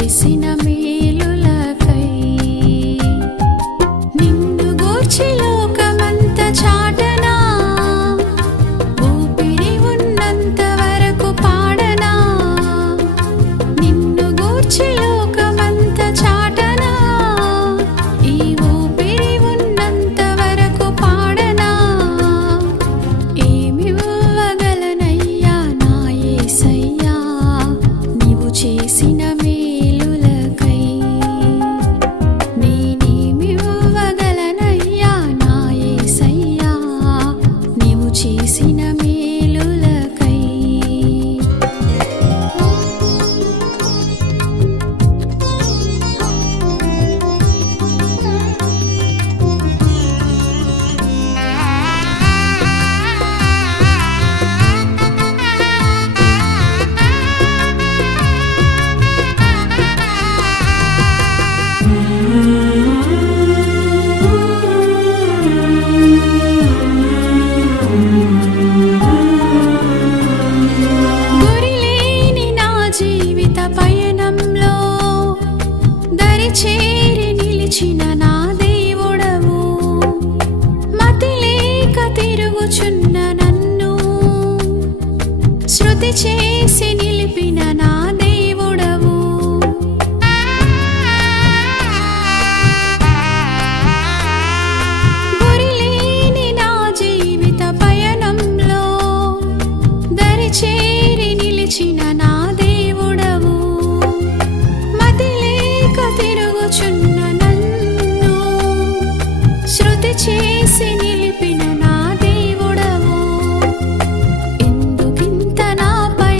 చేసిన మేలులకై నిన్ను గూర్చి లోకమంత చాటనా ఊపిరి ఉన్నంత వరకు పాడనా నిన్ను గూర్చి లోకమంత చాటనా ఈ ఊపిరి ఉన్నంత వరకు పాడనా ఏమివ్వగలనయ్యా నా యేసయ్యా నీవు చేసిన మేలులకై నేనేమివ్వగలనయ్యా నా యేసయ్యా నీవు చేసిన మేలులకై గురిలేని నా జీవిత పయనంలో దరిచేరి నిలిచిన నా దేవుడవు మతిలేక తిరుగుచున్న నన్ను శృతి చేసి నిలిపిన నా దేవుడవు గురిలేని నా జీవిత పయనంలో దరిచేరి నిలిచిన నా దేవుడవు మతిలేక తిరుగుచున్న నన్ను శృతి చేసి నిలిపిన నా దేవుడవు ఎందుకింత నాపై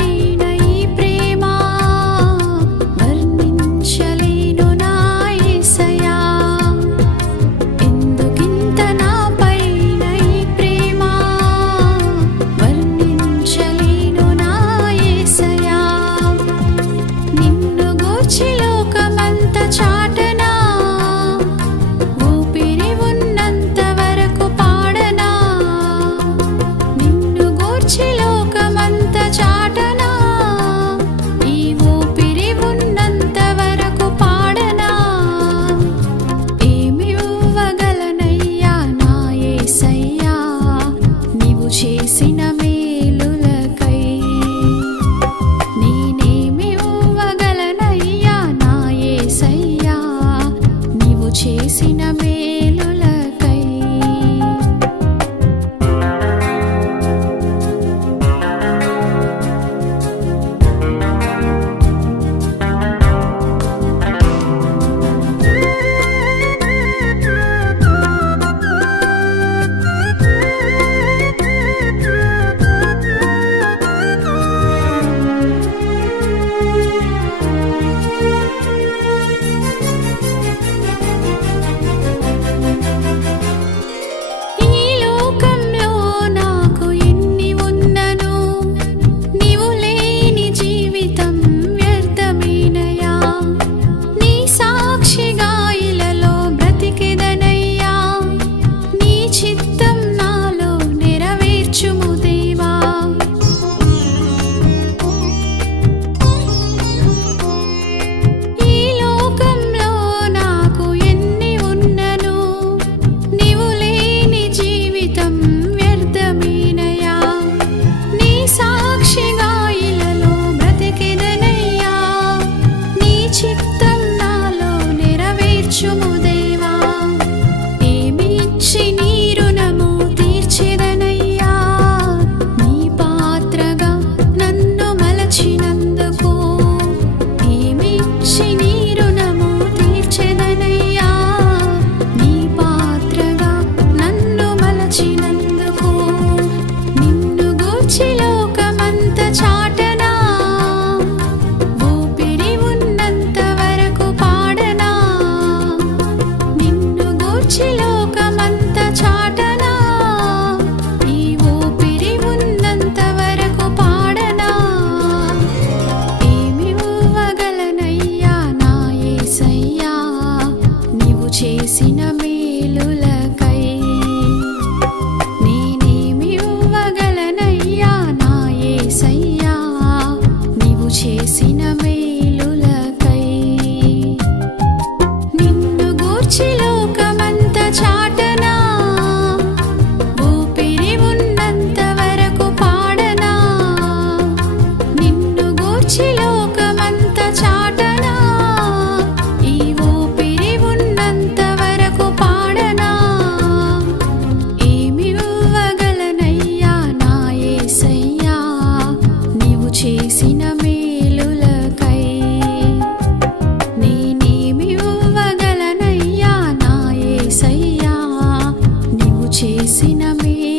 చేసిన మేలు